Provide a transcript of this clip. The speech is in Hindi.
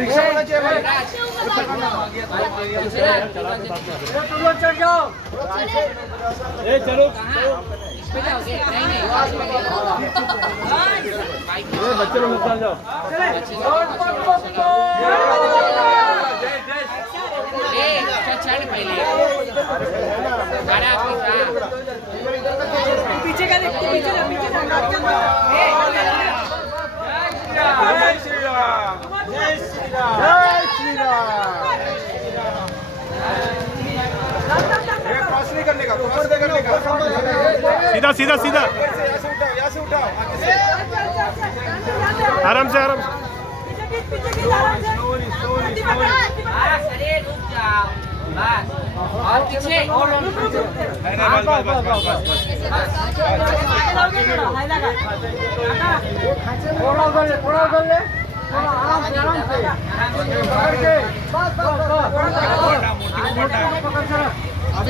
रिक्शा होना चाहिए भाई। चढ़ जाओ। चलो बच्चे लोग चल जाओ। पीछे का देख, पीछे का, पीछे का। जय श्री राम, जय श्री राम, जय श्री राम। ये क्रॉस नहीं करने का, ऊपर से करने का। सीधा सीधा सीधा, यहाँ से उठाओ, यहाँ से उठाओ। आराम से आराम से। और पीछे थोड़ा उधर ले, थोड़ा उधर ले, थोड़ा आराम से, आराम से पकड़ के, बस बस बस, पकड़ के।